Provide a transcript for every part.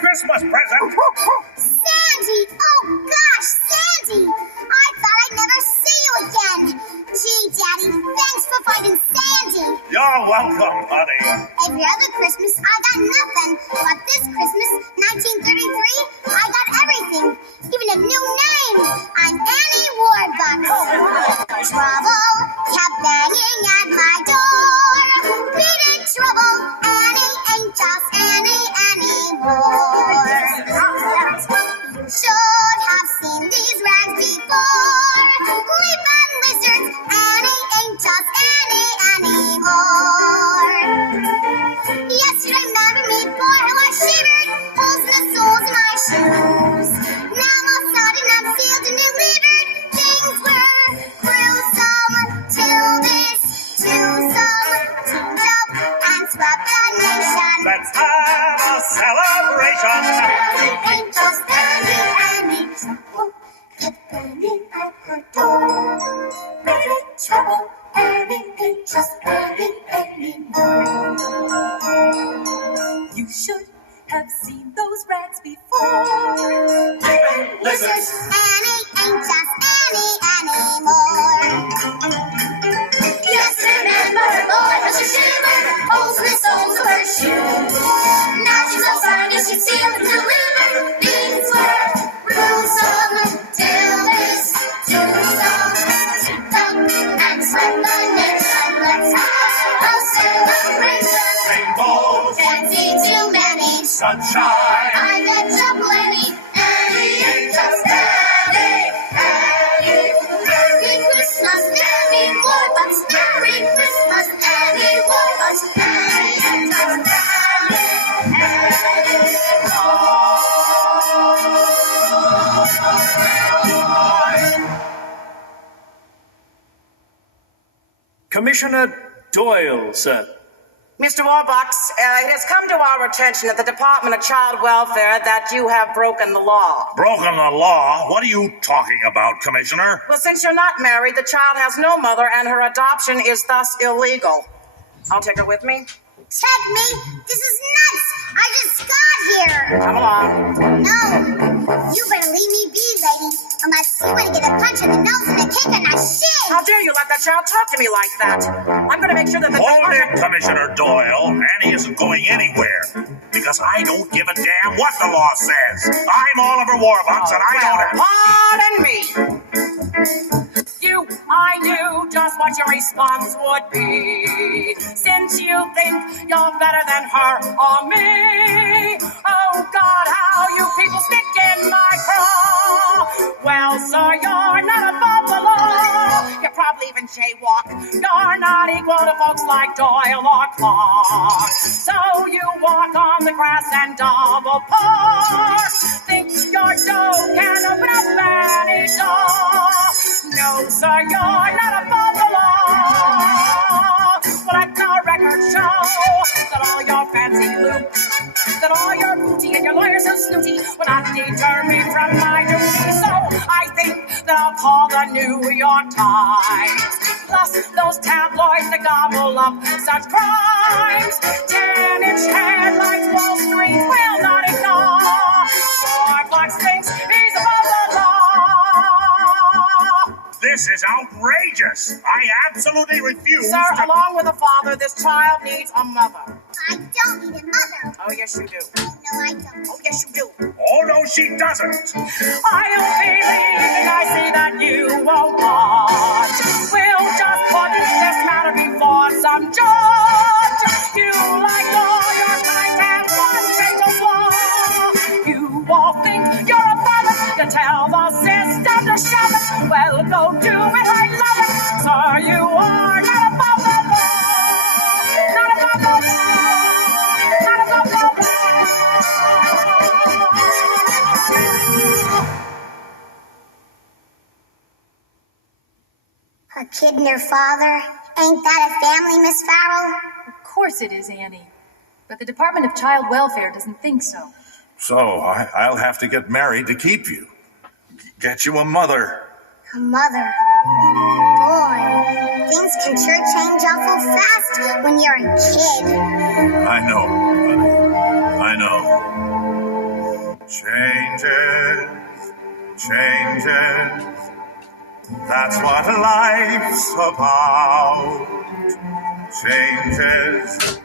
Christmas present. Sandy! Oh, gosh, Sandy! I thought I'd never see you again. Gee, Daddy, thanks for finding Sandy. You're welcome, honey. Every other Christmas, I got nothing. But this Christmas, 1933, I got everything. Even a new name. I'm Annie Warbucks. Trouble kept banging at my door. Beating trouble, Annie ain't just Annie anymore. You should have seen these rags before. Leaping lizards, Annie ain't just Annie anymore. Yes, you remember me, boy, how I shivered, holes in the soles of my shoes. Now I'm all sodden, I'm sealed and delivered. Things were gruesome till this twosome teamed up and swept the nation. Let's have a celebration. Annie ain't just Annie, Annie. Trouble kept banging at her door. Making trouble, Annie ain't just Annie anymore. You should have seen those rags before. Leaping lizards, Annie ain't just Annie anymore. Yes, remember her boy, how she shivered, holes in the soles of her shoes. Now she's all signed and she's sealed and delivered. Things were gruesome till this twosome teamed up and swept the nation. let's have a celebration. Rainbows, Can't see too many. sunshine. I bet you plenty. Annie ain't just Annie. Annie. Merry Christmas, Annie Warbucks. Merry Christmas, Annie Warbucks. Annie ain't just Annie. Annie. Commissioner Doyle, sir. Mr. Warbucks, it has come to our attention at the Department of Child Welfare that you have broken the law. Broken the law? What are you talking about, Commissioner? Well, since you're not married, the child has no mother and her adoption is thus illegal. I'll take her with me. Check me. This is nuts. I just got here. Come along. No. You better leave me be, lady. Unless you want to get a punch in the nose and a kick in the shin. How dare you let that child talk to me like that? I'm going to make sure that the Hold it, Commissioner Doyle. Annie isn't going anywhere. Because I don't give a damn what the law says. I'm Oliver Warbucks, and I don't have... Pardon me. I knew just what your response would be. Since you think you're better than her or me. Oh, God, how you people stick in my craw. Well, sir, you're not above the law. You probably even jaywalk. You're not equal to folks like Doyle or Clark. So you walk on the grass and double park. Think your dough can open up any door. No, sir, you're not above the law. Let the record show that all your fancy loot, that all your booty and your lawyers so snooty will not deter me from my duty. So I think that I'll call the New York Times. Plus those tabloids that gobble up such crimes. 10-inch headlights Wall Street will not ignore. Warbucks thinks he's above the law. This is outrageous. I absolutely refuse Sir, to... along with a father, this child needs a mother. I don't need a mother. Oh, yes, you do. No, I don't. Oh, yes, you do. Oh, no, she doesn't. I am believing I see that you won't watch. We'll just put this matter before some judge. You, like all your kind, have one fatal flaw. You all think you're a father. You tell the system to shove it. Well, go do it. I love it. Sir, you are not above the law. Not above the law. Not above the law. A kid and her father? Ain't that a family, Miss Farrell? Of course it is, Annie. But the Department of Child Welfare doesn't think so. So I'll have to get married to keep you. Get you a mother. A mother. Boy, things can sure change awful fast when you're a kid. I know, honey. I know. Changes. That's what life's about. Changes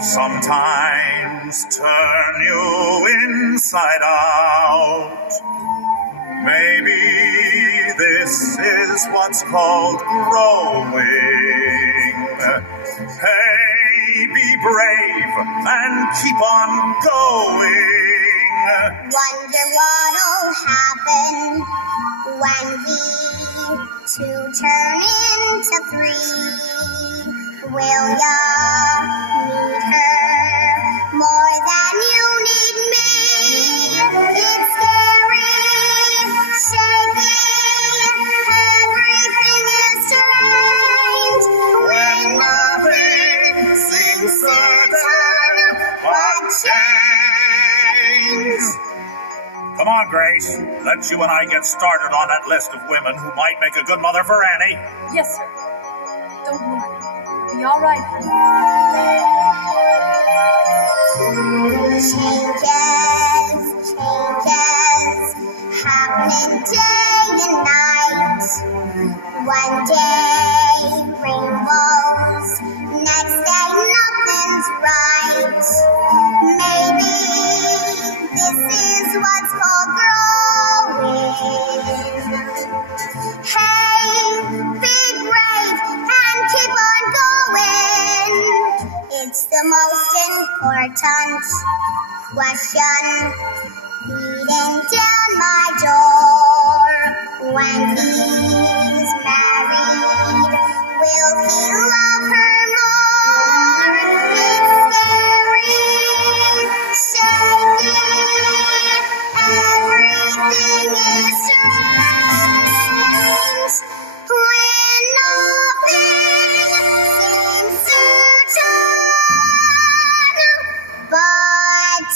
sometimes turn you inside out. Maybe this is what's called growing. Hey, be brave and keep on going. Wonder what'll happen when we two turn into three. Will ya need her more than you need me? It's scary, shaky, everything is strange. When nothing seems certain, what change? Come on, Grace. Let's you and I get started on that list of women who might make a good mother for Annie. Yes, sir. Don't worry. You'll be all right. Changes, happening day and night. One day, rainbows. Next day, nothing's right. Maybe this is what's called growing. Hey, be brave and keep on important question beating down my door. When he's married, will he love her more? It's scary, shaky, everything is strange. When nothing seems certain but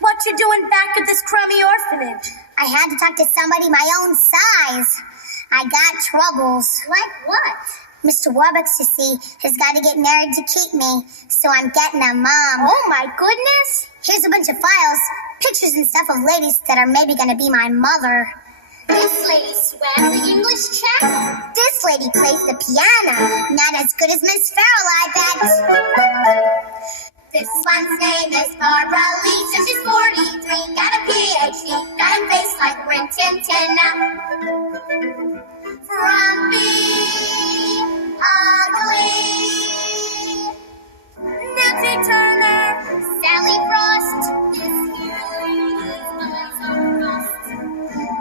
What you doing back at this crummy orphanage? I had to talk to somebody my own size. I got troubles. Like what? Mr. Warbucks, you see, has got to get married to keep me, so I'm getting a mom. Oh my goodness! Here's a bunch of files, pictures and stuff of ladies that are maybe going to be my mother. This lady swam the English Channel. This lady plays the piano. Not as good as Miss Farrell, I bet. This one's name is Barbara Lee, so she's 43, got a PhD, got a face like Rin Tin Tin. Frumpy, ugly, Nancy Turner, Sally Frost. This here lady's eyes are rust.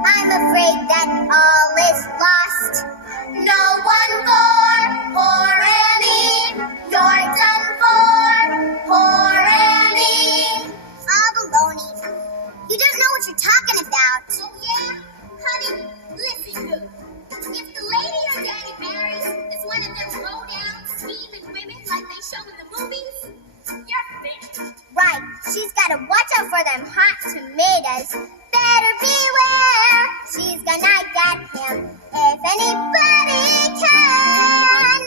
I'm afraid that all is lost. No one for poor Annie. You're done for, poor Annie. All baloney. You don't know what you're talking about. Oh yeah? Honey, listen good. If the lady your daddy marries is one of them low-down, scheming women like they show in the movies, you're finished. Right. She's got to watch out for them hot tomatoes. Better beware. She's gonna get him if anybody can.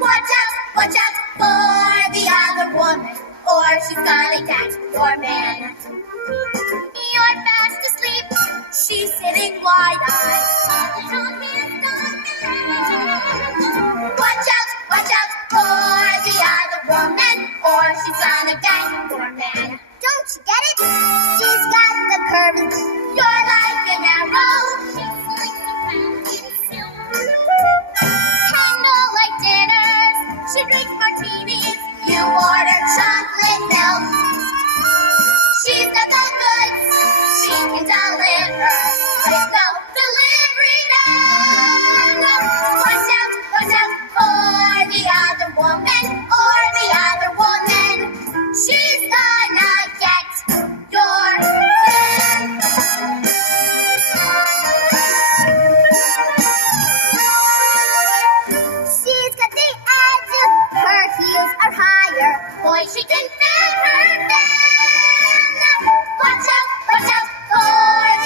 Watch out for the other woman, or she's gonna get your man. You're fast asleep, she's sitting wide-eyed, falling on his diamond. Watch out for the other woman, or she's gonna get your man. Don't you get it? She's got the curves. You're like an arrow, she's like the crown in silk. Candlelight dinners, she drinks martinis, you order chocolate milk. She's got the goods, she can deliver, with no delivery man. Watch out for the other woman, or the other woman. She's gonna get your man. She's got the edge. Her heels are higher. Boy, she can fit her man. Watch out for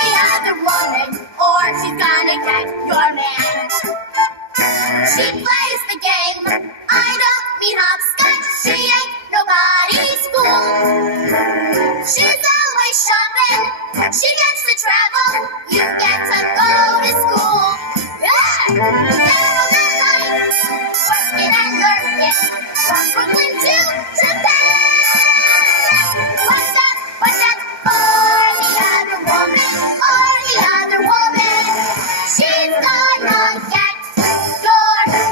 the other woman, or she's gonna get your man. She plays the game. I don't mean hopscotch. She ain't nobody's fool. She's always shopping. She gets to travel. You get to go to school. Narrow that line, working and lurking, from Brooklyn to Japan. Watch out for the other woman, or the other woman. She's gonna get your man.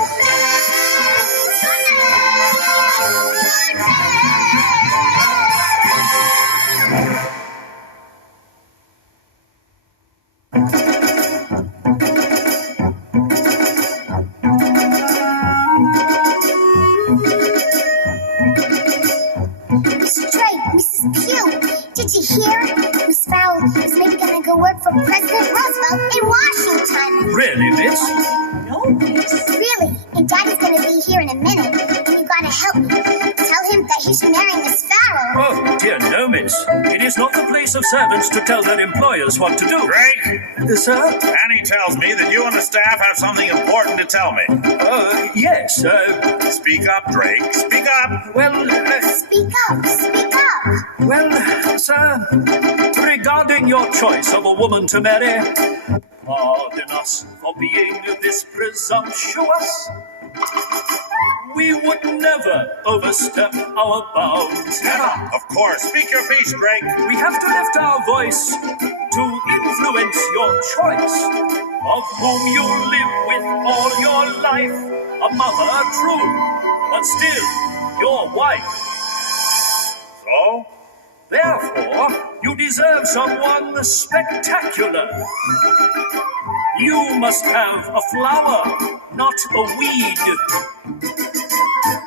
Mr. Drake, Mrs. Pugh, did you hear? Miss Farrell is maybe gonna go work for President Roosevelt in Washington. Really, miss? No, miss. Really? And Daddy's gonna be here in a minute. And you gotta help me. Tell him that he should marry Miss Farrell. Oh, dear no, miss. It is not the place of servants to tell their employers what to do. Drake, Sir? Annie tells me that you and the staff have something important to tell me. Yes, Speak up, Drake. Speak up. well, Speak up, speak up. sir, regarding your choice of a woman to marry, pardon us for being this presumptuous. We would never overstep our bounds. Never. Of course. Speak your piece, Drake. We have to lift our voice to influence your choice of whom you live with all your life. A mother, true, but still your wife. So? Therefore, you deserve someone spectacular. You must have a flower, not a weed.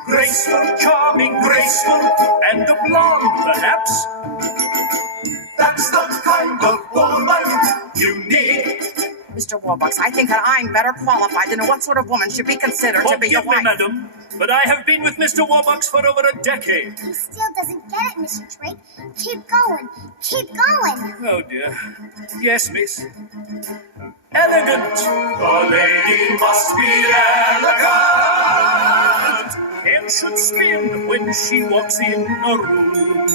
Graceful, charming, graceful, and a blonde, perhaps. That's the kind of woman you need. Mr. Warbucks, I think that I'm better qualified to know what sort of woman should be considered to be your Forgive me, wife. madam, but I have been with Mr. Warbucks for over a decade. He still doesn't get it, Mr. Drake. Keep going. Keep going. Oh, dear. Yes, miss. Elegant. The lady must be elegant. Head should spin when she walks in a room.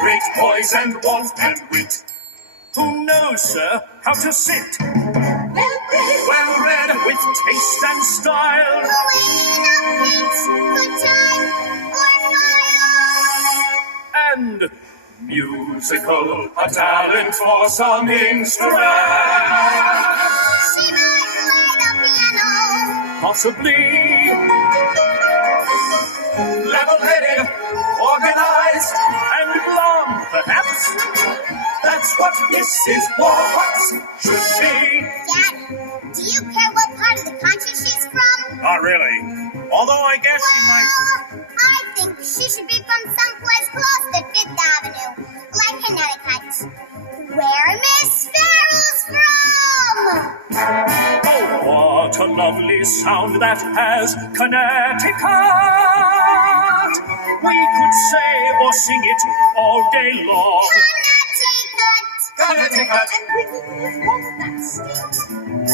Great poise and warmth and wit. Who knows, sir, how to sit? Well read with taste and style. Queen of Pinks, good time for fire. And musical, a talent for some instrument. She might play the piano. Possibly. Level-headed, organized, and blonde, perhaps. That's what Mrs. Warbucks should be. Daddy, do you care what part of the country she's from? Not really. Although I guess she might... Well, I think she should be from someplace close to Fifth Avenue, like Connecticut, where Miss Farrell's from. Oh, what a lovely sound that has, Connecticut. We could say or sing it all day long. Connecticut. And we want that state. A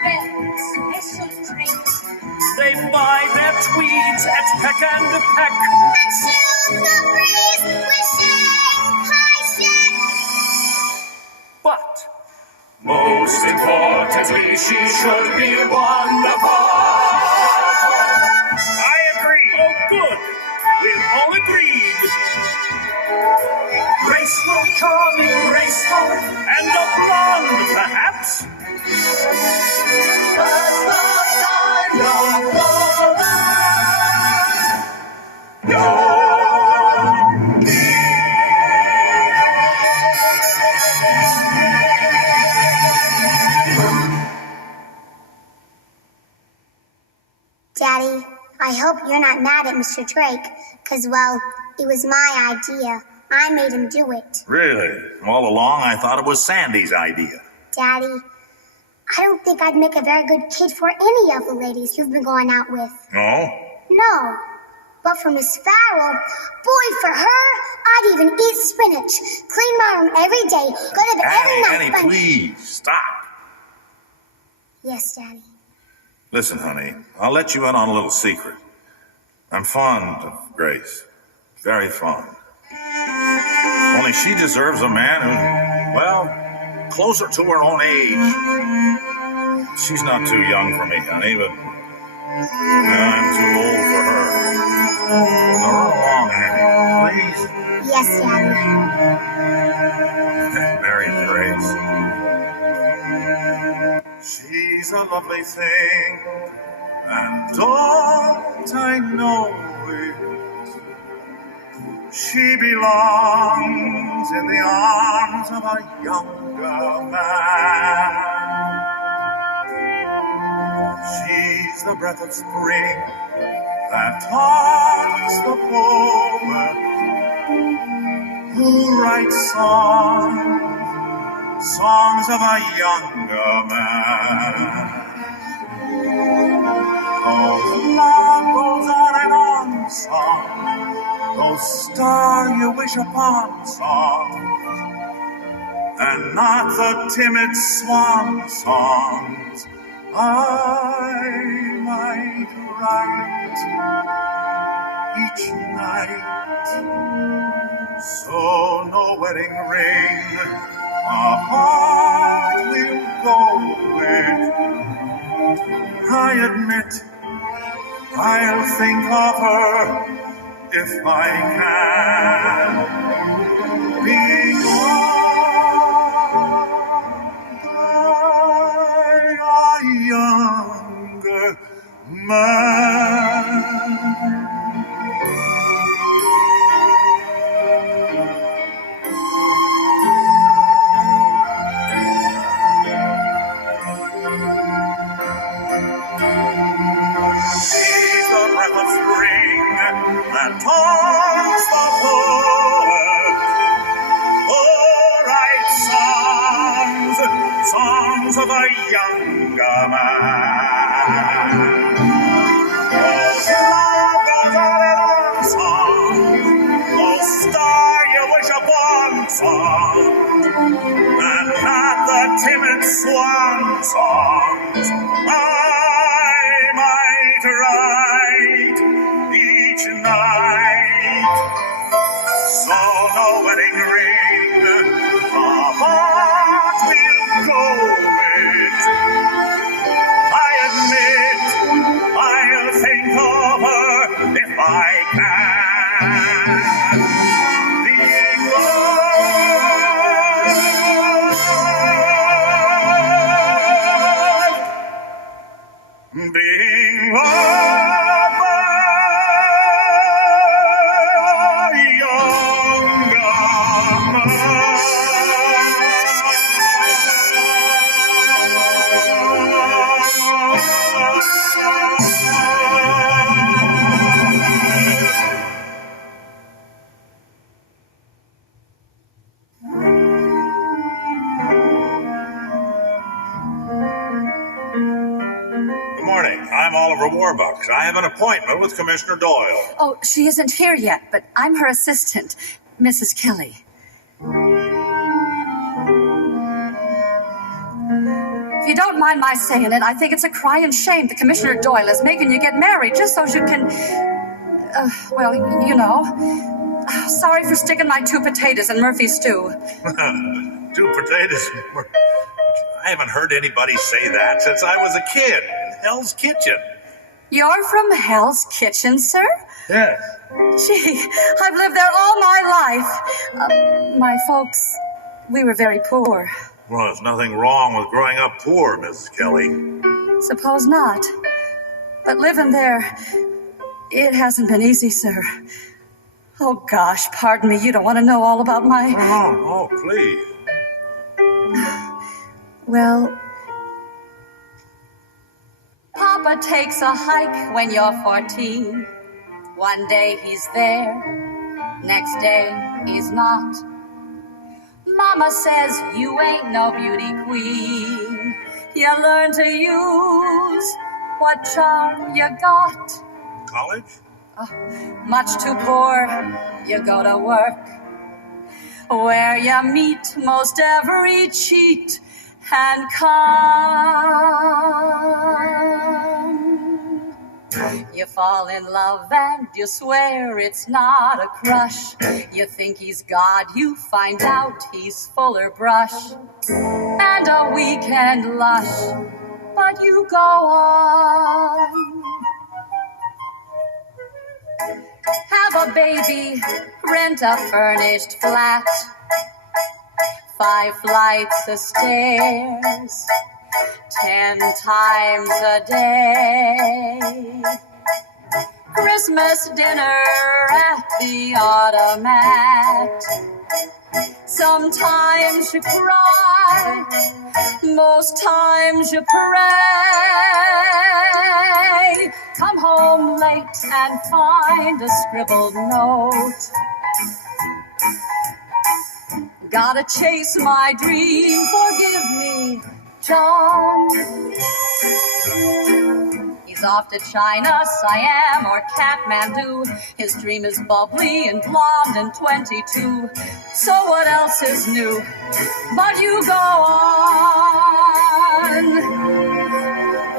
very special treat. They buy their tweeds at Peck and Peck. And shoot the breeze with Shanghai. But most importantly, she should be wonderful. I agree. Oh, good. We're all agreed. Graceful, charming, graceful, and a blonde, perhaps. That's the kind of woman you Daddy, I hope you're not mad at Mr. Drake, because, well, it was my idea. I made him do it. Really? All along, I thought it was Sandy's idea. Daddy, I don't think I'd make a very good kid for any of the ladies you've been going out with. No? No. But for Miss Farrell, boy, for her, I'd even eat spinach, clean my room every day, go to bed every night. Annie, please, stop. Yes, Daddy. Listen, honey, I'll let you in on a little secret. I'm fond of Grace. Very fond. Only she deserves a man who, well, closer to her own age. She's not too young for me, honey, but I'm too old for her. Now run along, Annie, please. Yes, Daddy. Marry Grace. She's a lovely thing, and don't I know it? She belongs in the arms of a younger man. She's the breath of spring that taunts the poet who writes songs of a younger man. Those love goes on and on songs, those star you wish upon songs, and not the timid swan songs I might write each night. So no wedding ring apart we'll go with. I admit I'll think of her if I can. Be gone by a younger man. She's the breath of spring that taunts the poet. Write songs of a younger man. Those love goes on and on songs, those star you wish upon songs, and not the timid swan songs I might write each night. So no wedding ring, a heart will go with. I admit I'll think of her if I can. Being loved, being loved by a younger Good morning. I'm Oliver Warbucks. I have an appointment with Commissioner Doyle. Oh, she isn't here yet, but I'm her assistant, Mrs. Kelly. If you don't mind my saying it, I think it's a crying shame that Commissioner Doyle is making you get married just so you can, well, you know. Sorry for sticking my 2 potatoes in Murphy's stew. 2 potatoes. I haven't heard anybody say that since I was a kid in Hell's Kitchen. You're from Hell's Kitchen, sir? Yes. Gee, I've lived there all my life. My folks, we were very poor. Well, there's nothing wrong with growing up poor, Mrs. Kelly. Suppose not. But living there, it hasn't been easy, sir. Oh, gosh, pardon me. You don't want to know all about my... Oh, please. Well, Papa takes a hike when you're 14. One day he's there, next day he's not. Mama says you ain't no beauty queen. You learn to use what charm you got. College? Much too poor, you go to work, where you meet most every cheat and con. You fall in love and you swear it's not a crush. You think he's God, you find out he's fuller brush and a weekend lush, but you go on. Have a baby, rent a furnished flat, 5 flights of stairs, 10 times a day. Christmas dinner at the Automat. Sometimes you cry, most times you pray. Come home late and find a scribbled note. Gotta chase my dream, forgive me, John. He's off to China, Siam, or Kathmandu. His dream is bubbly and blonde and 22. So what else is new? But you go on.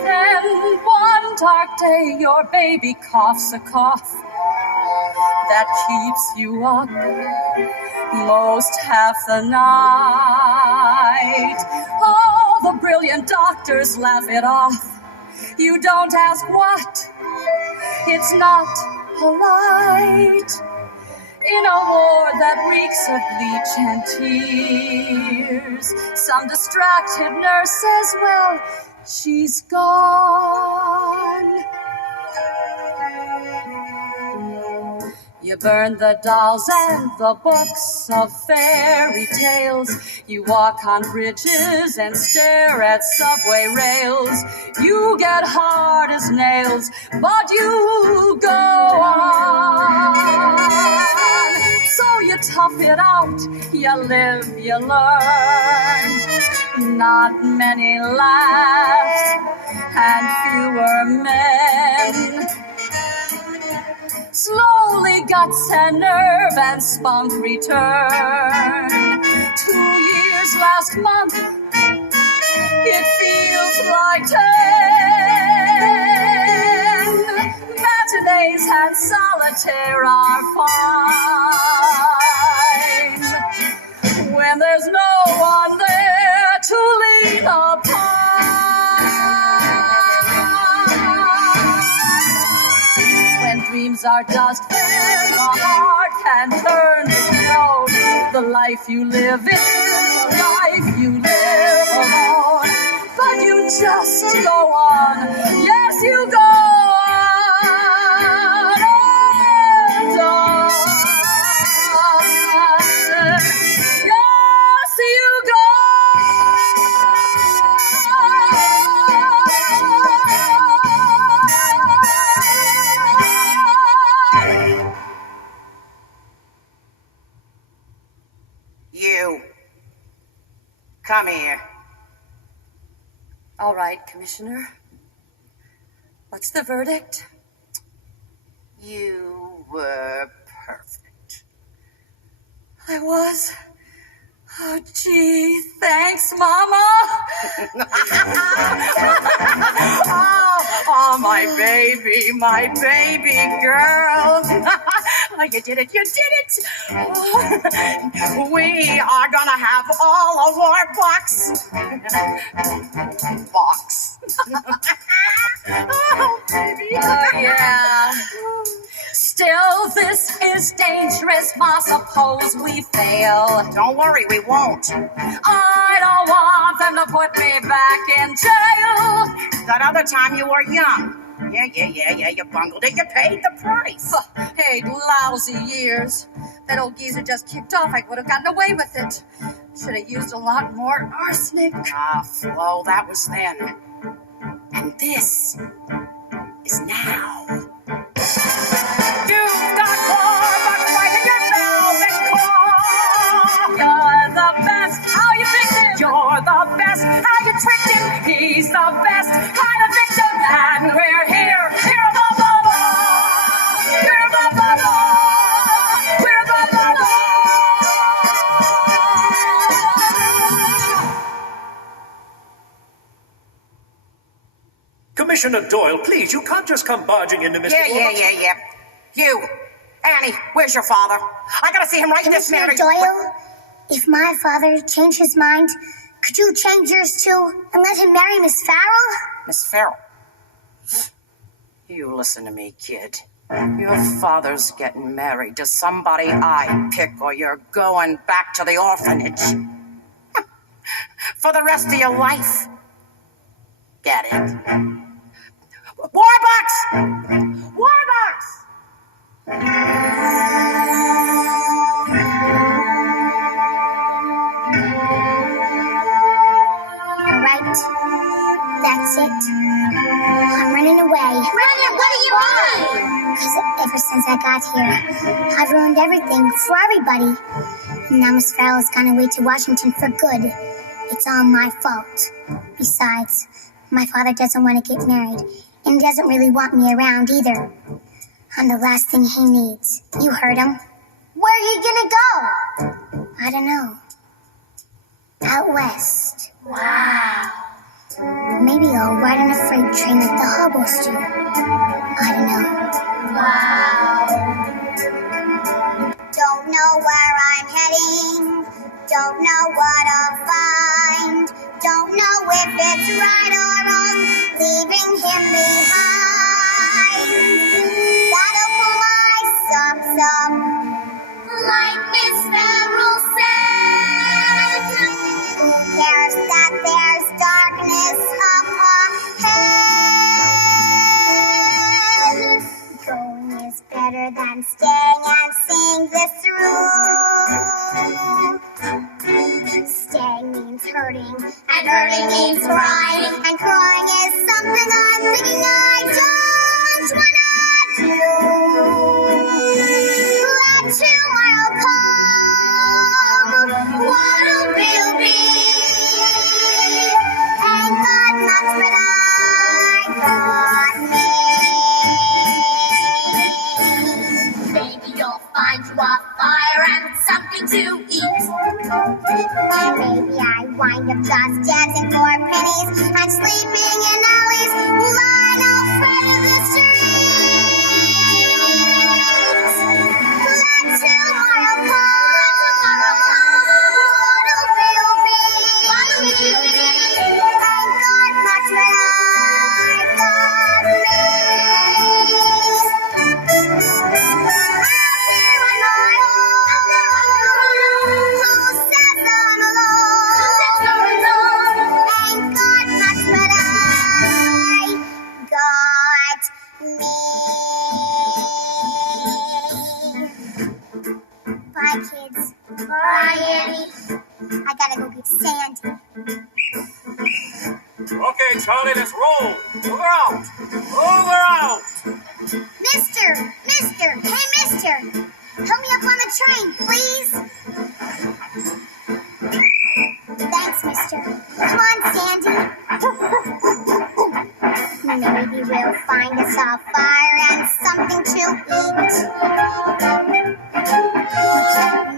Then one dark day your baby coughs a cough that keeps you up most half the night. All the brilliant doctors laugh it off. You don't ask what, It's not polite in a war that reeks of bleach and tears. Some distracted nurse says, well, she's gone. You burn the dolls and the books of fairy tales. You walk on bridges and stare at subway rails. You get hard as nails, but you go on. So you tough it out, you live, you learn. Not many laughs and fewer men. Slowly guts and nerve and spunk return. 2 years last month, it feels like 10. Matinees and solitaire are fine when there's no one there to lean upon. Dreams are dust, and the heart can turn to stone. The life you live is the life you live alone. But you just go on, yes, you go on and on. Yes, you go You. Come here. All right, Commissioner. What's the verdict? You were perfect. I was. Oh, gee, thanks, Mama. Oh, my baby girl. You did it. We are gonna have all a Warbucks box. Oh, baby. Oh, yeah. Still, this is dangerous, Ma. Suppose we fail. Don't worry, we won't. I don't want them to put me back in jail. That other time you were young. Yeah, you bungled it. You paid the price. 8 lousy years. That old geezer just kicked off. I would have gotten away with it. Should have used a lot more arsenic. Ah, Flo, that was then. And this is now. You've got Warbucks-Original in your velvet core. You're the best. How you victim? You're the best. How you tricked him? He's the best kind of victim. And we're here. Here, blah, blah, blah. Here, blah, blah, blah. We're blah, blah, blah. Commissioner Doyle, please, you can't just come barging into Mr. Yeah. You, Annie, where's your father? I gotta see him right this Commissioner minute. Doyle, if my father changed his mind, could you change yours too and let him marry Miss Farrell? Miss Farrell. You listen to me, kid. Your father's getting married to somebody I pick, or you're going back to the orphanage. For the rest of your life. Get it? Warbucks! Warbucks! All right, that's it. I'm running away. Running? What do you mean? Because ever since I got here, I've ruined everything for everybody. And now Miss Farrell's gone away to Washington for good. It's all my fault. Besides, my father doesn't want to get married, and doesn't really want me around either. I'm the last thing he needs. You heard him. Where are you gonna go? I don't know. Out west. Wow. Maybe I'll ride on a freight train like the hobos do. I don't know. Wow. Don't know where I'm heading. Don't know what I'll find. Don't know if it's right or wrong, leaving him behind. better than staying and seeing this through. Staying means hurting, And hurting means crying. and crying is something I'm thinking I don't wanna do. Let tomorrow come, what'll be, ain't got much but I got me. Maybe you'll find you a fire and something to eat. Maybe I wind up just dancing for pennies and sleeping in alleys, lying afraid of the streets. Let tomorrow come, what'll be, ain't got much but I got me. Out here on my own, who says I'm alone? Ain't got much but I got me. Bye, kids. Bye, Annie. I gotta go get Sandy. Okay, Charlie, let's roll. Over out. Over out. Mister! Hey, mister! Help me up on the train, please. Thanks, mister. Come on, Sandy. Maybe we'll find us a fire and something to eat.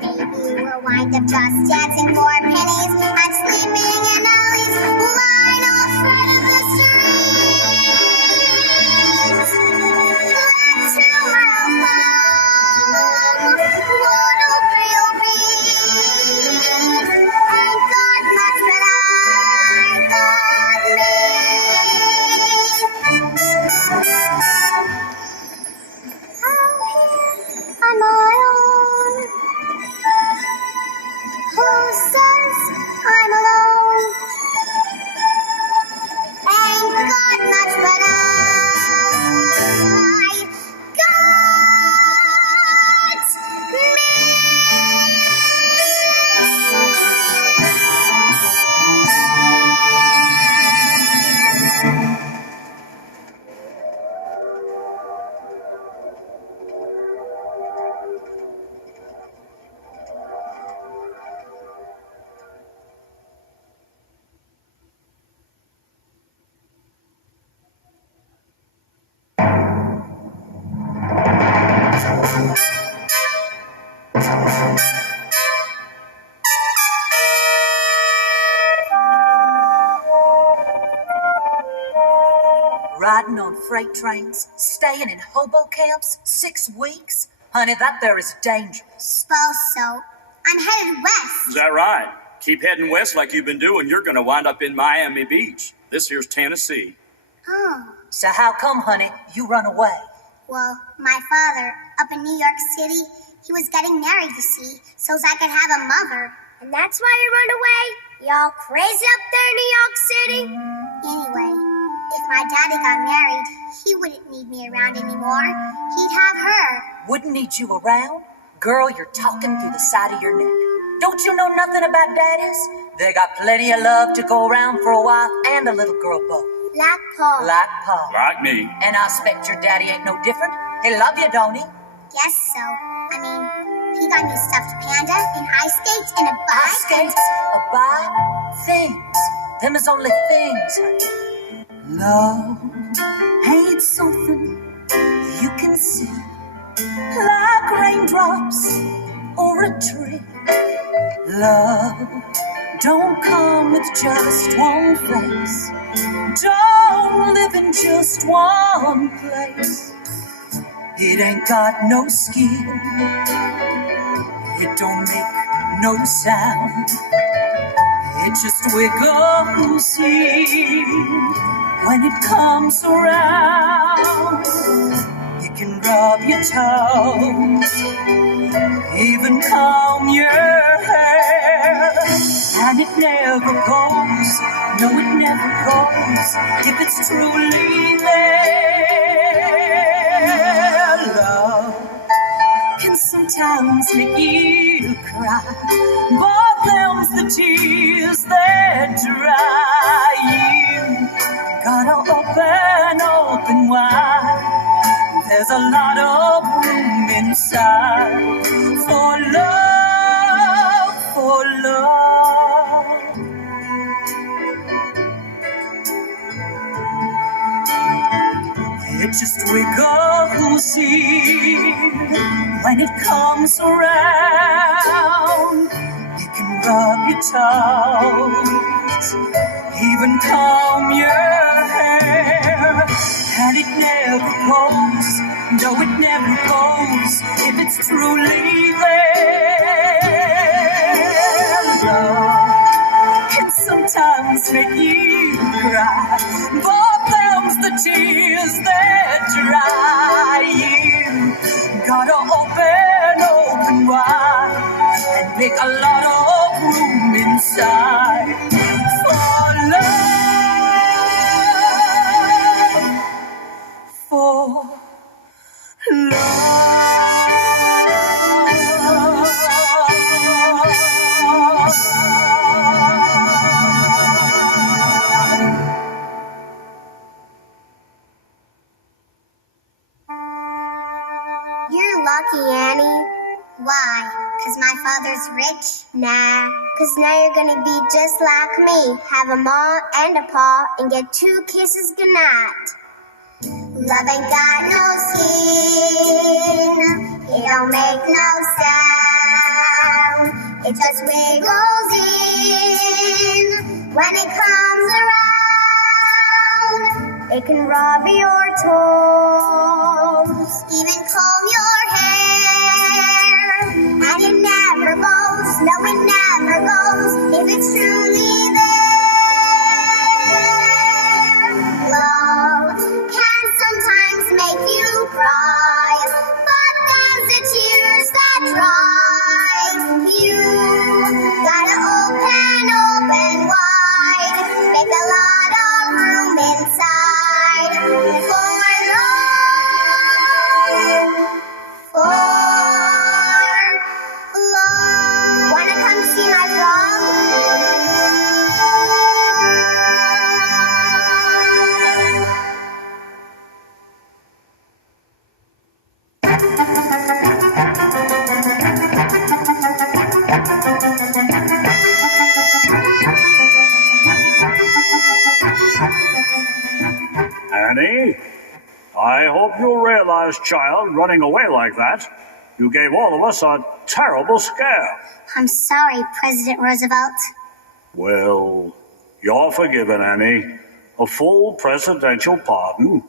Maybe we'll wind up just dancing for pennies and sleeping in alleys, lying afraid of the streets. Let tomorrow come, what'll be, ain't got much but I got me. Out here on my own, who says I'm alone? Ain't got much but I got me. Riding on freight trains, staying in hobo camps 6 weeks? Honey, that there is dangerous. Suppose so. I'm headed west. Is that right? Keep heading west like you've been doing. You're going to wind up in Miami Beach. This here's Tennessee. Oh, So how come, honey, you run away? well, my father, up in New York City, he was getting married, you see, so's I could have a mother. And that's why you run away? Y'all crazy up there in New York City? Anyway, if my daddy got married, he wouldn't need me around anymore. He'd have her. Wouldn't need you around? Girl, you're talking through the side of your neck. Don't you know nothing about daddies? They got plenty of love to go around for a wife and a little girl both. Like Paul. Like Pa. Like me. And I expect your daddy ain't no different. He love you, don't he? Guess so. I mean, he got me a stuffed panda and ice skates and a bike. Ice skates, a bike, things. Them is only things, honey. Love ain't something you can see like raindrops or a tree. Love don't come with just one face. Don't live in just one place. It ain't got no skin. It don't make no sound. It just wiggles in when it comes around. You can rub your toes, even comb your hair, and it never goes. No, it never goes if it's truly there. Love sometimes make you cry, but them's the tears that dry you. Gotta open wide. There's a lot of room inside for love, for love. It just wiggles in when it comes around. You can rub your toes, even comb your hair, and it never goes. No, it never goes if it's truly there. Love can sometimes make you cry, but them's the tears that dry you. Gotta open wide and make a lot of room inside for love, for love. You're lucky, Annie. Why? 'Cause my father's rich? Nah. 'Cause now you're gonna be just like me. Have a ma and a pa and get 2 kisses goodnight. Love ain't got no skin. It don't make no sound. It just wiggles in when it comes around. It can rub your toes, even comb your hair. And it never goes, no it never goes, if it's truly there. Love can sometimes make you cry, but there's the tears that dry you. Gotta open wide, make a lot of room inside for love, for love. Wanna come see my frog? Annie, I hope you realize, child, running away like that, you gave all of us a terrible scare. I'm sorry, President Roosevelt. Well, you're forgiven, Annie. A full presidential pardon.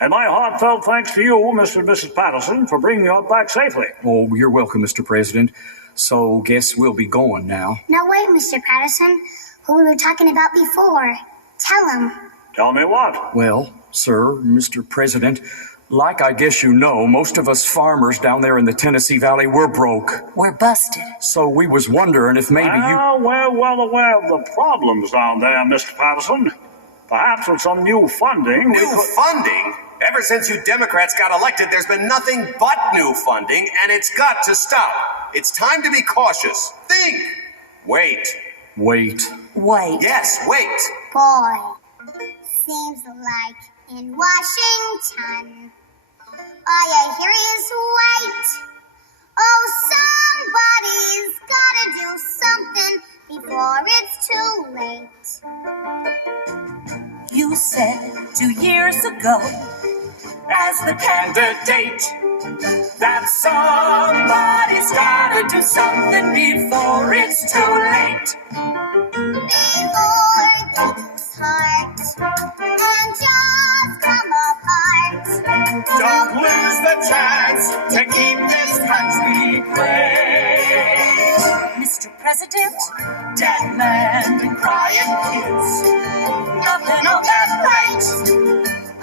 And my heartfelt thanks to you, Mr. and Mrs. Patterson, for bringing us back safely. Oh, you're welcome, Mr. President. So, guess we'll be going now. No, wait, Mr. Patterson. Who we were talking about before. Tell him. Tell me what? Well, sir, Mr. President, like I guess you know, most of us farmers down there in the Tennessee Valley, we're broke. We're busted. So we was wondering if maybe Well, we're well aware of the problems down there, Mr. Patterson. Perhaps with some new funding... Funding? Ever since you Democrats got elected, there's been nothing but new funding, and it's got to stop. It's time to be cautious. Think. Wait. Wait. Yes, wait. Boy, seems like in Washington, all you hear is wait. Oh, somebody's gotta do something before it's too late. You said 2 years ago, as the candidate, that somebody's gotta do something before it's too late. Before things hurt and just come apart. Don't lose the chance to keep this country great. Mr. President, Dead men and crying kids. nothing of that Right.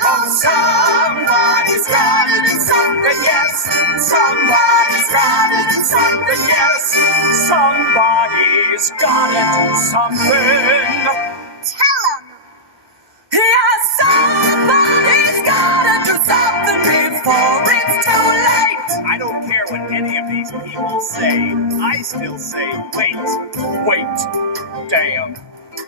Oh, somebody's gotta do something, yes. Somebody's gotta do something, yes. Somebody's gotta do something. Tell him. Yes, somebody's gotta do something before it's too late. I don't care what any of these say? I still say wait. Wait. Damn.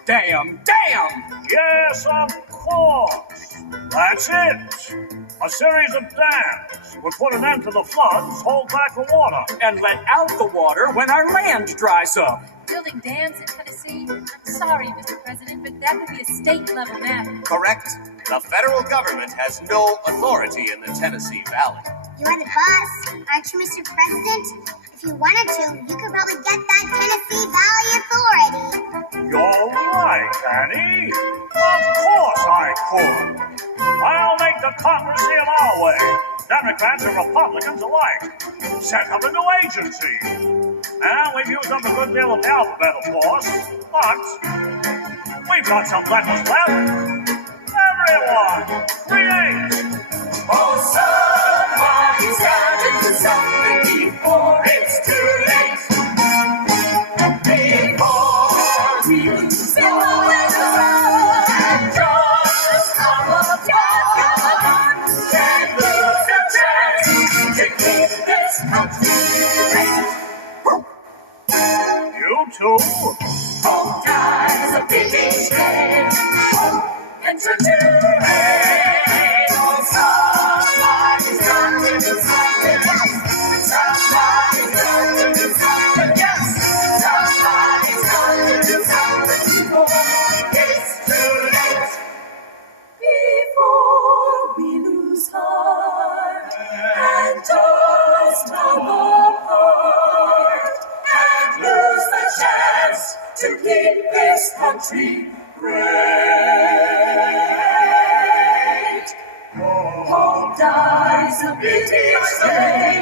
Damn. Damn! Yes, of course. That's it. A series of dams would put an end to the floods, hold back the water. And let out the water when our land dries up. Building dams in Tennessee? I'm sorry, Mr. President, but that would be a state-level matter. Correct. The federal government has no authority in the Tennessee Valley. You are the boss, aren't you, Mr. President? If you wanted to, you could probably get that Tennessee Valley Authority. You're right, Annie. Of course I could. I'll make the Congress see it our way. Democrats and Republicans alike. Set up a new agency. And we've used up a good deal of the alphabet, of course. But we've got some letters left. Everyone, create. Oh, somebody's got to do something before it's too late. Before we lose all and just come apart and lose the chance to keep this country. You too. Hope dies a big mistake. And turn to hate. Oh, somebody's got to do something. Somebody's got to do something. Yes, somebody's got to do something before it's too late. Before we lose heart and just come apart and lose the chance to keep this country great. Hope dies a bit each day.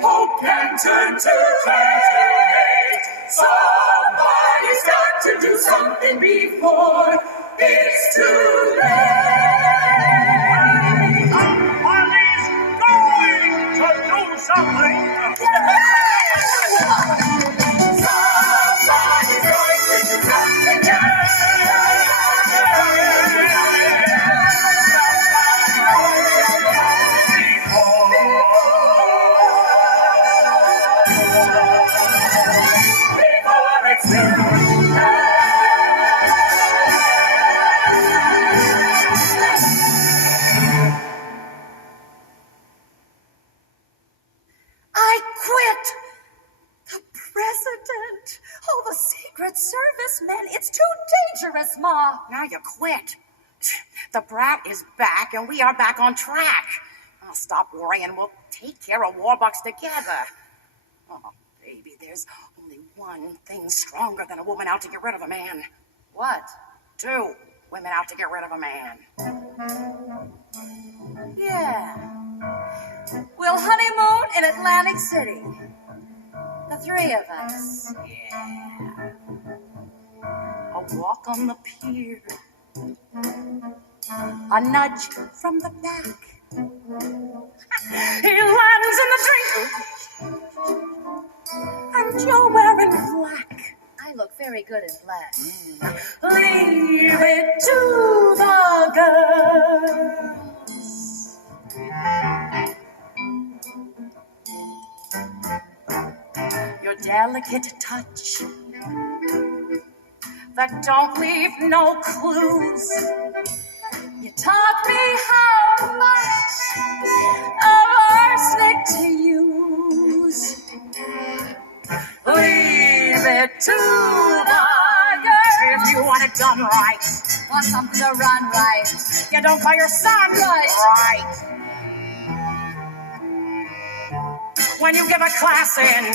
Hope can turn to hate. Somebody's got to do something before it's too late. Somebody's going to do something. Somebody's going to do something. I quit! The president! Oh, the Secret Service, man. It's too dangerous, Ma. Now you quit. The brat is back, and we are back on track. Oh, stop worrying. We'll take care of Warbucks together. Oh, baby, there's only one thing stronger than a woman out to get rid of a man. What? 2 women out to get rid of a man. Yeah. We'll honeymoon in Atlantic City. The 3 of us. Yeah. A walk on the pier. A nudge from the back. He lands in the drink. And you're wearing black. I look very good in black. Leave it to the girls. Your delicate touch that don't leave no clues. You taught me how much of arsenic to use. Leave it to the girls. If you want it done right, Want something to run right. you don't call your son right. When you give a class in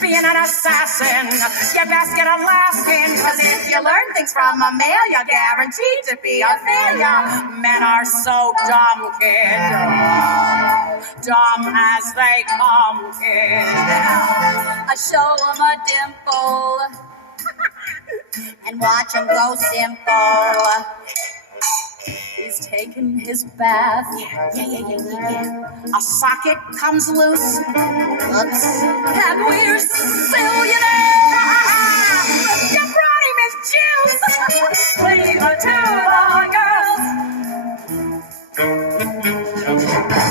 being an assassin, you best get a last in. Cause if you learn things from a male, you're guaranteed to be a failure. Men are so dumb, kid. Dumb as they come, kid. I show him a dimple And watch him go simple. He's taken his bath. Yeah. A socket comes loose. Oops. And we're zillionaires. You brought him his juice. Leave it to the girls.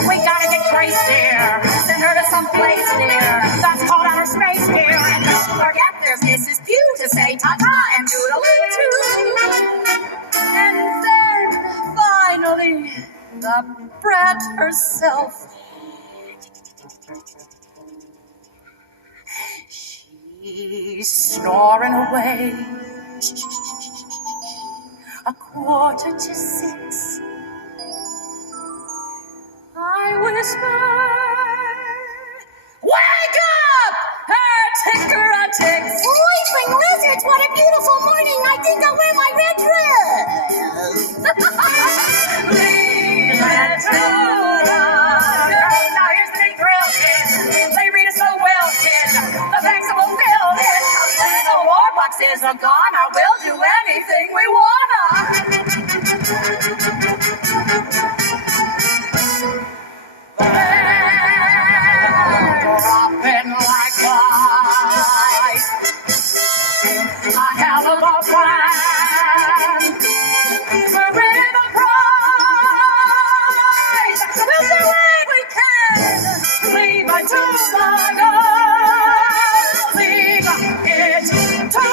We gotta get Grace here. Send her to some place near. That's called outer space, ta-ta and doodle-oo too. And then, finally, the brat herself. She's snoring away. 5:45. I whisper, wake up! Her ticker-a-ticks. Boyfriend lizards, what a beautiful morning. I think I'll wear my red dress. Leave it to the girls. Now here's the big thrill, kid. They read us so well, kid. The banks are filled in. When the Warbucks are gone, I will do anything we wanna. Dropping like flies. A hell of a plan. We're in the prize. We'll do it we can. Leave it to the girls. Leave it to the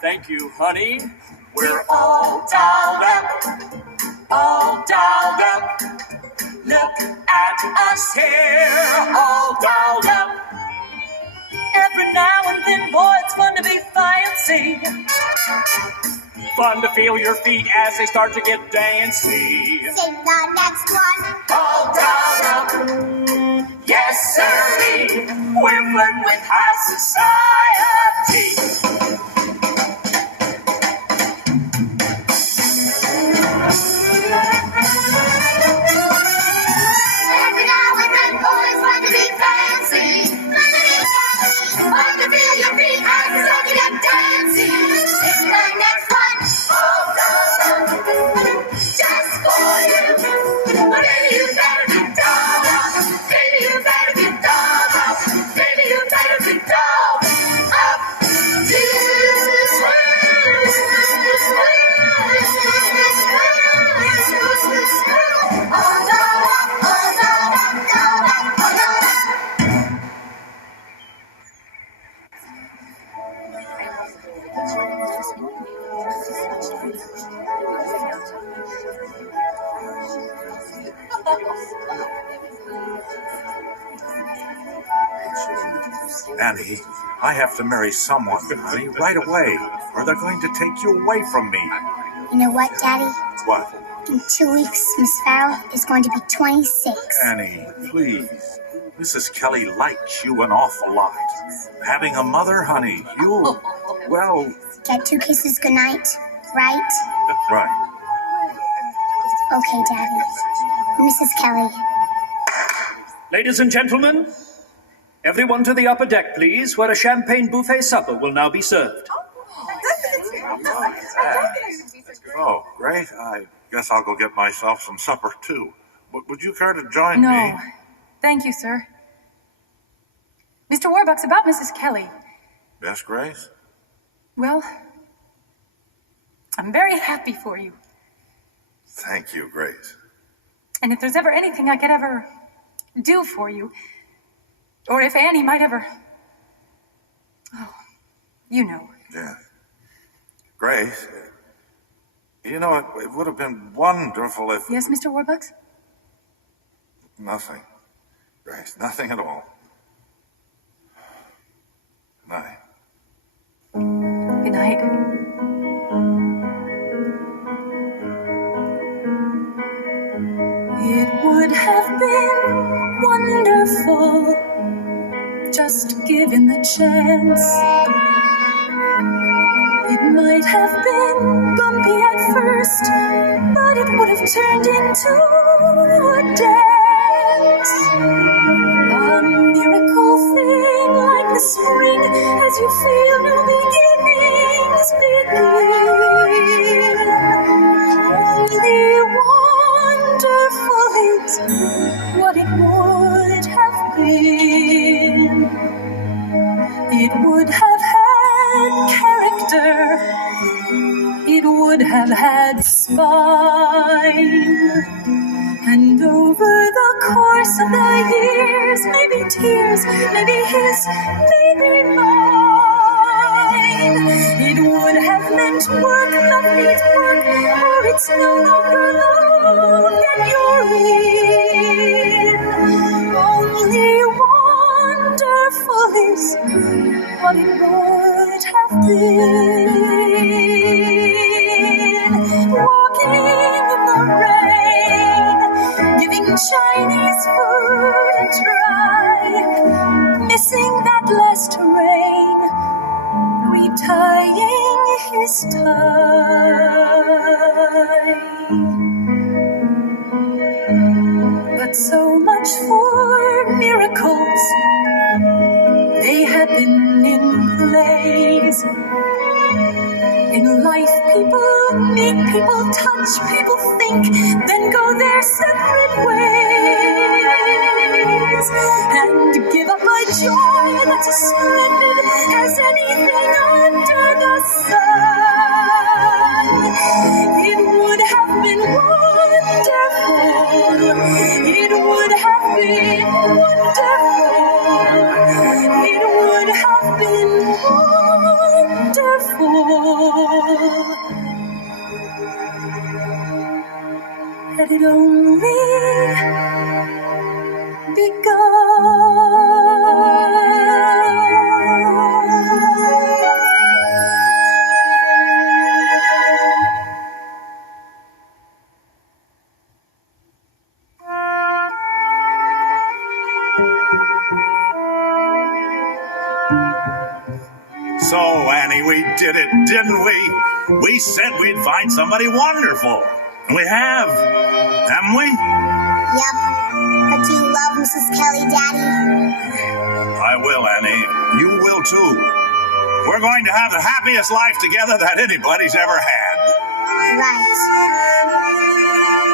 Thank you, honey. We're all dolled up, all dolled up. Look at us here, all dolled up. Every now and then, boy, it's fun to be fancy. Fun to feel your feet as they start to get dancy. Sing the next one. All dolled up. Yes, sirree. We're flirting with high society. Every now and then, boys, fun to be fancy. Fun to feel your feet as you start to get dancy. Sing the next one. All dolled up, just for you. But baby, you better be dolled up. Baby, you better be dolled up. Baby, you better be dolled up. Annie, I have to marry someone, honey, right away, or they're going to take you away from me. You know what, Daddy? What? In 2 weeks, Miss Farrell is going to be 26. Annie, please. Mrs. Kelly likes you an awful lot. Having a mother, honey, you, well... Get 2 kisses goodnight, right? Right. Okay, Daddy. Mrs. Kelly. Ladies and gentlemen, everyone to the upper deck, please, where a champagne buffet supper will now be served. Oh, great. I guess I'll go get myself some supper, too. Would you care to join me? No. Thank you, sir. Mr. Warbucks, about Mrs. Kelly. Yes, Grace? Well, I'm very happy for you. Thank you, Grace. And if there's ever anything I could ever do for you, or if Annie might ever... Oh, you know. Yeah. Grace, you know, it would have been wonderful if... Yes, Mr. Warbucks? Nothing. Grace, nothing at all. Good night. Good night. It would have been wonderful, just given the chance. It might have been bumpy at first, but it would have turned into a dance. A miracle thing like the spring, as you feel new beginnings begin. Only wonderful is what it would have been. It would have had character, it would have had spine, and over the course of the years, maybe tears, maybe his, maybe mine, it would have meant work, love needs work, or it's no longer love that you're in. Only wonderful is what it would have been. Walking in the rain, giving Chinese food a try, missing that last rain, retying his tie. But so much for miracles, they had been in place. In life, people meet, people touch, people think, then go their separate ways, and give up a joy that's as splendid as anything under the sun. It would have been wonderful. It would have been wonderful. It would have been wonderful. Had it only So, Annie, we did it, didn't we? We said we'd find somebody wonderful. And we have, haven't we? Yep. But do you love Mrs. Kelly, Daddy? I will, Annie. You will, too. We're going to have the happiest life together that anybody's ever had. Right.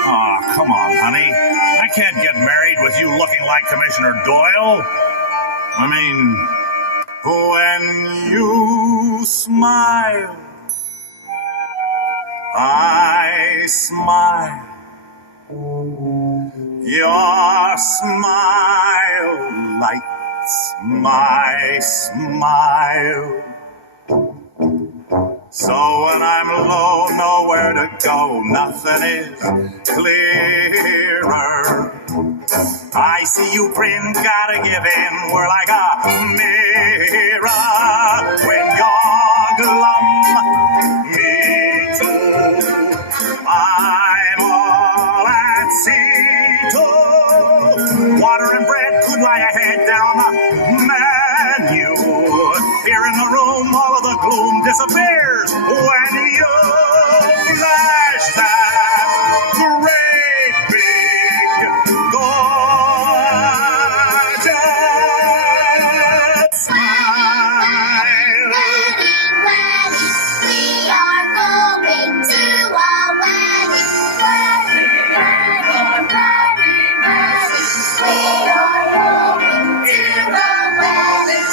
Aw, come on, honey. I can't get married with you looking like Commissioner Doyle. I mean, when you smile, I smile. Your smile lights my smile. So when I'm low, nowhere to go, nothing is clearer. I see you grin, gotta give in. We're like a mirror when you're glum. Me too. I'm all at sea too. Water and bread could lie ahead down the menu. Here in the room, all of the gloom disappears when you flash that great big gorgeous smile. Wedding, we are going to a wedding. Wedding, we are going to a wedding.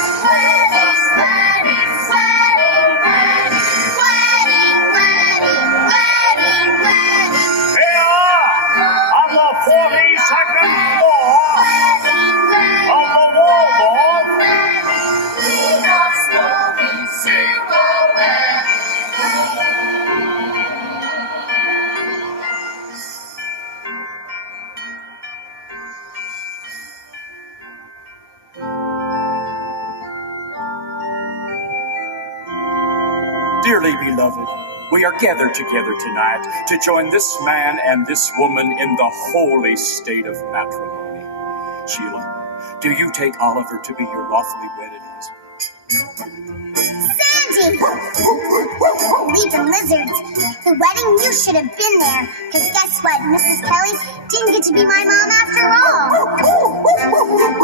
Dearly beloved, we are gathered together tonight to join this man and this woman in the holy state of matrimony. Sheila, do you take Oliver to be your lawfully wedded husband? Sandy! Leaping lizards. The wedding, you should have been there. Because guess what? Mrs. Kelly didn't get to be my mom after all.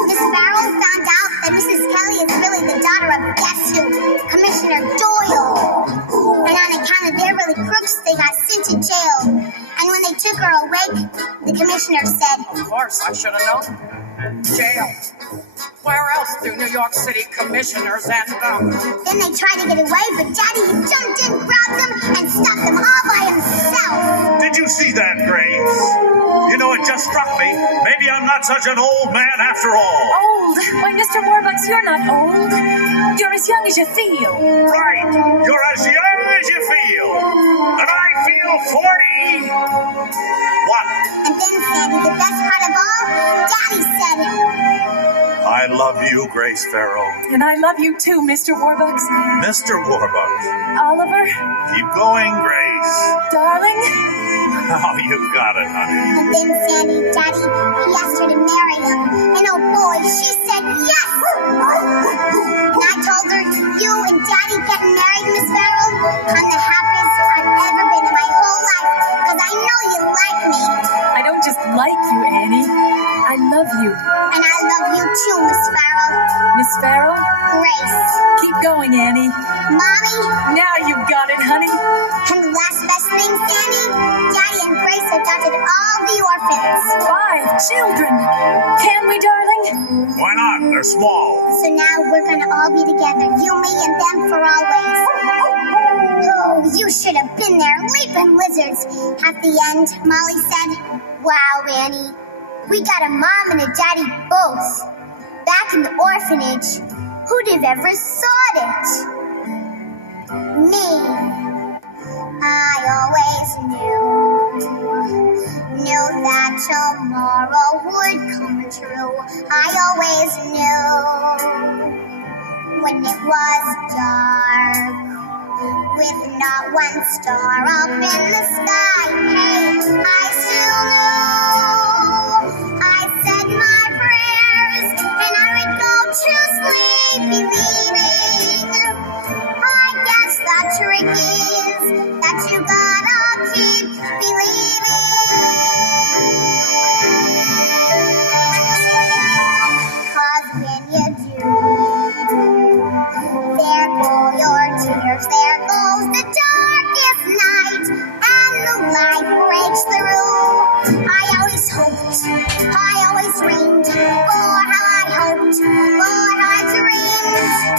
Miss Farrell found out that Mrs. Kelly is really the daughter of guess who? Commissioner Doyle. And on account of they're really crooks, they got sent to jail. And when they took her away, the commissioner said, Of course, I should have known. Jail. Where else do New York City commissioners end up? Then they tried to get away, but Daddy jumped in, grabbed them, and stopped them all by himself. Did you see that, Grace? You know, it just struck me. Maybe I'm not such an old man after all. Old? Why, Mr. Warbucks, you're not old. You're as young as you feel. Right. You're as young as you feel. And I feel 40. What? And then, Sandy, the best part of all, Daddy said, I love you, Grace Farrell. And I love you too, Mr. Warbucks. Mr. Warbucks. Oliver? Keep going, Grace. Darling? Oh, you got it, honey. And then, Sandy, Daddy, he asked her to marry him. And oh boy, she said yes! And I told her, you and Daddy getting married, Miss Farrell, I'm the happiest I've ever been in my whole life, because I know you like me. I don't just like you, Annie. I love you. And I love you too, Miss Farrell. Miss Farrell? Grace. Keep going, Annie. Mommy? Now you've got it, honey. And the last best thing, Sandy, Daddy and Grace adopted all the orphans. 5 children. Can we, darling? Why not? They're small. So now we're gonna all be together, you, me, and them for always. Oh, you should have been there, leaping lizards. At the end, Molly said, wow, Annie, we got a mom and a daddy both. Back in the orphanage, who'd have ever thought it? Me. I always knew that tomorrow would come true. I always knew when it was dark, with not one star up in the sky. Hey, I still knew. I said my prayers and I would go to sleep believing. I guess the trick is that you gotta keep believing. 'Cause when you do, there go your tears, there goes the darkest night, and the light breaks through. I always hoped, I always dreamed, for how I hoped, for how I dreamed.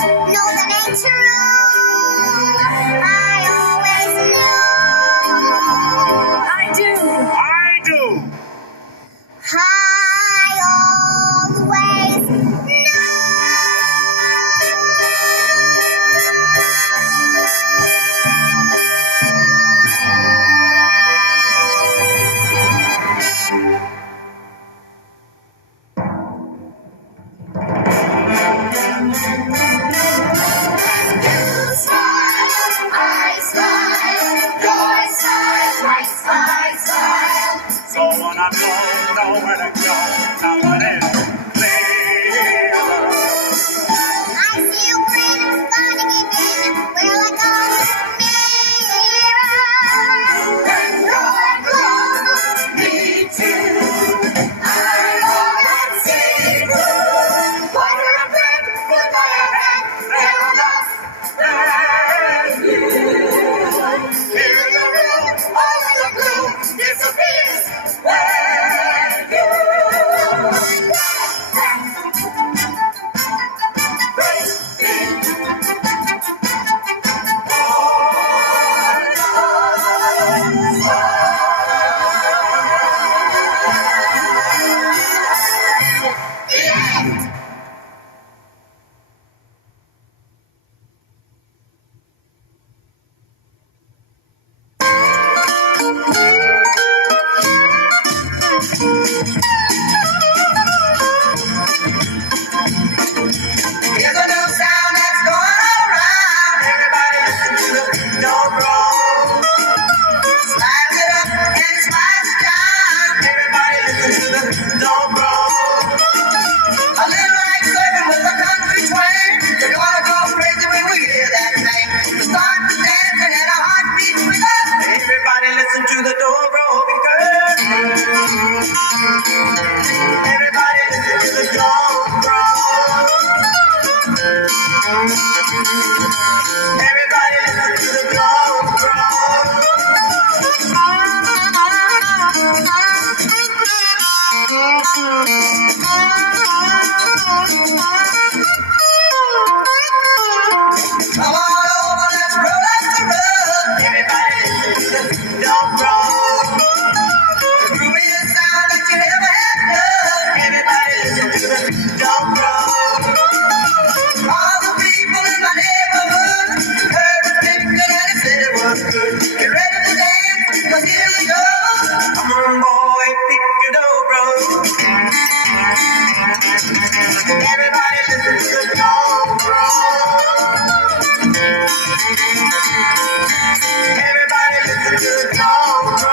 Everybody listen to the dobro.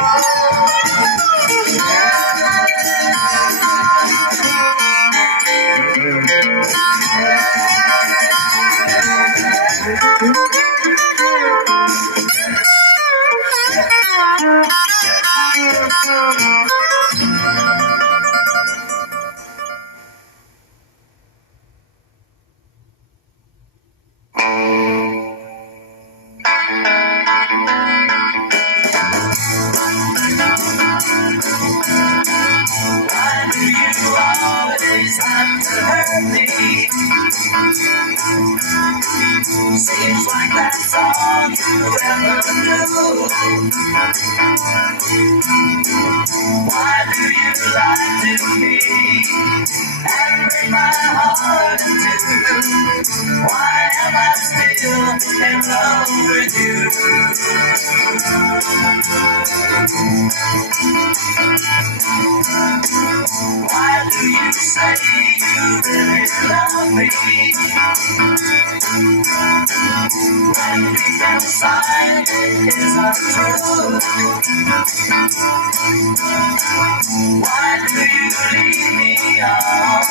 Seems like that's all you ever do. Why do you lie to me and break my heart in two? Why am I still in love with you? Why do you say you really love me? When deep inside it isn't true. Why do you leave me on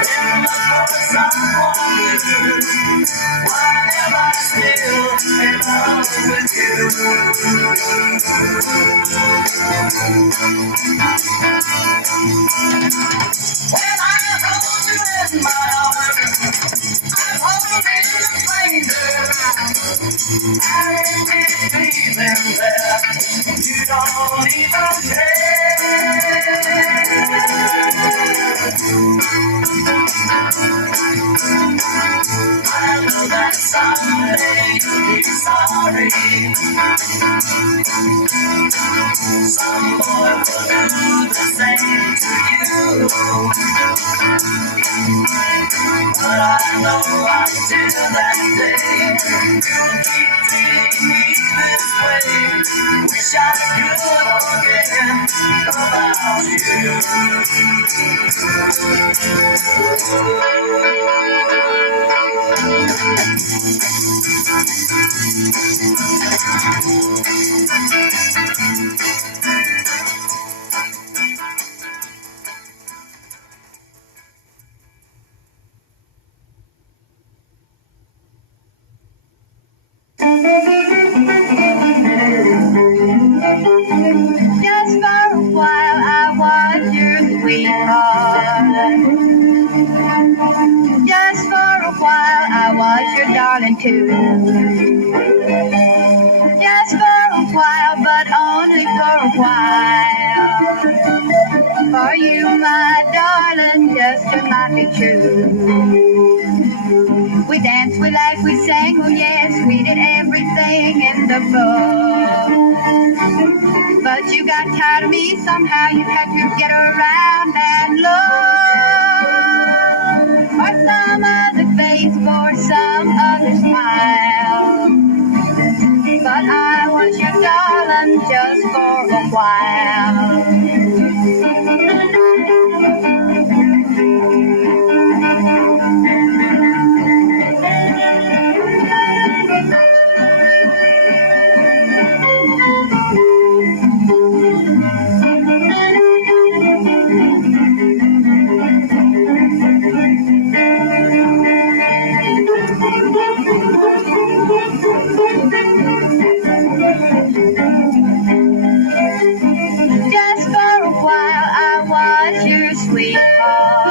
in the force of someone new? Why am I still in love with you? When I hold you in my arms, I'm holding a stranger. And it's feeling there, you don't even I know that someday you'll be sorry. Some boy will do the same to you. But I know until that day you'll keep treating me this way. Wish I could forget about you. Just for a while I was your sweetheart. Just for a while I was your darling too. Just for a while, but only for a while. For you, my darling, just to not be true. We danced, we laughed, we sang, oh yes, we did everything in the book. But you got tired of me somehow, you had to get around and look for some other face, for some other smile. But I was your darling just for a while. Just for a while I was your sweetheart.